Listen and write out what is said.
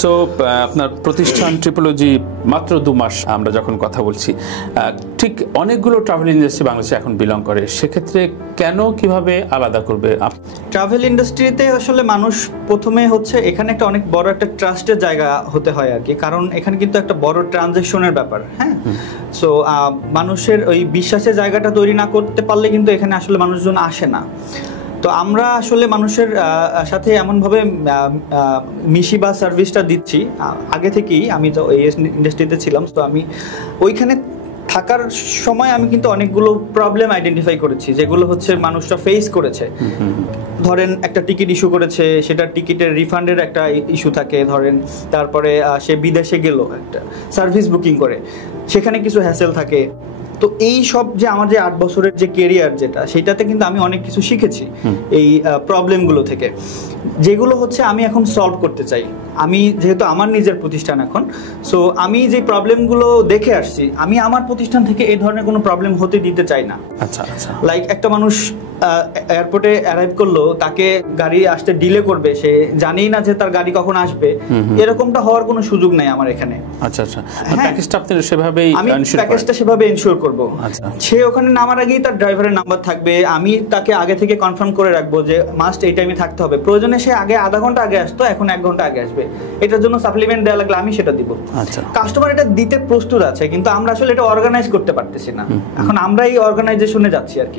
So আপনার প্রতিষ্ঠান ট্রিপোলজি মাত্র 2 মাস আমরা যখন কথা বলছি, ঠিক অনেকগুলো ট্রাভেল ইন্ডাস্ট্রি বাংলাদেশে এখন বিলং করে, সেক্ষেত্রে কেন কিভাবে আলাদা করবে? ট্রাভেল ইন্ডাস্ট্রিতে আসলে মানুষ প্রথমে হচ্ছে এখানে একটা অনেক বড় একটা ট্রাস্টের জায়গা হতে হয় আর কি, কারণ এখানে কিন্তু একটা বড় ট্রানজ্যাকশনের ব্যাপার। হ্যাঁ, সো মানুষের ওই বিশ্বাসের জায়গাটা তৈরি না করতে পারলে কিন্তু এখানে আসলে মানুষজন আসে না। তো আমরা আসলে মানুষের সাথে এমনভাবে মিশি বা সার্ভিসটা দিচ্ছি আগে থেকেই। আমি তো এই ইন্ডাস্ট্রিতে ছিলাম, তো আমি ওইখানে থাকার সময় আমি কিন্তু অনেকগুলো প্রবলেম আইডেন্টিফাই করেছি, যেগুলো হচ্ছে মানুষরা ফেস করেছে। ধরেন একটা টিকিট ইস্যু করেছে, সেটা টিকিটের রিফান্ডের একটা ইস্যু থাকে ধরেন, তারপরে সে বিদেশে গেল একটা সার্ভিস বুকিং করে, সেখানে কিছু হ্যাসেল থাকে। তো এই সব যে আমার যে 8 বছরের যে কেরিয়ার যেটা, সেটাতে কিন্তু আমি অনেক কিছু শিখেছি এই প্রবলেমগুলো থেকে, যেগুলো হচ্ছে আমি এখন সলভ করতে চাই। আমি যেহেতু আমার নিজের প্রতিষ্ঠান এখন, সো আমি যে প্রবলেমগুলো দেখে আসছি, আমি আমার প্রতিষ্ঠান থেকে এই ধরনের কোনো প্রবলেম হতে দিতে চাই না। আচ্ছা আচ্ছা, লাইক একটা মানুষ এয়ারপোর্টে অ্যারাইভ করলো, তাকে গাড়ি আসতে ডিলে করবে, সে জানেই না যে তার গাড়ি কখন আসবে, এরকমটা হওয়ার কোনো সুযোগ নাই আমার এখানে। আচ্ছা আচ্ছা, প্যাকেজটা আপনি সেভাবেই আমি প্যাকেজটা সেভাবে এনশিওর করব। আচ্ছা, সে ওখানে নামার আগেই তার ড্রাইভারের নাম্বার থাকবে, আমি তাকে আগে থেকে কনফার্ম করে রাখবো যে মাস্ট এই টাইমে থাকতে হবে। প্রয়োজনে সে আগে আধা ঘন্টা আগে আসতো, এখন 1 ঘন্টা আগে আসবে। এটার জন্য সাপ্লিমেন্ট দেওয়া লাগলে আমি সেটা দিব। আচ্ছা, কাস্টমার এটা দিতে প্রস্তুত আছে, কিন্তু আমরা আসলে এটা অর্গানাইজ করতে পারতেছি না। এখন আমরা এই অর্গানাইজেশনে যাচ্ছি আর কি।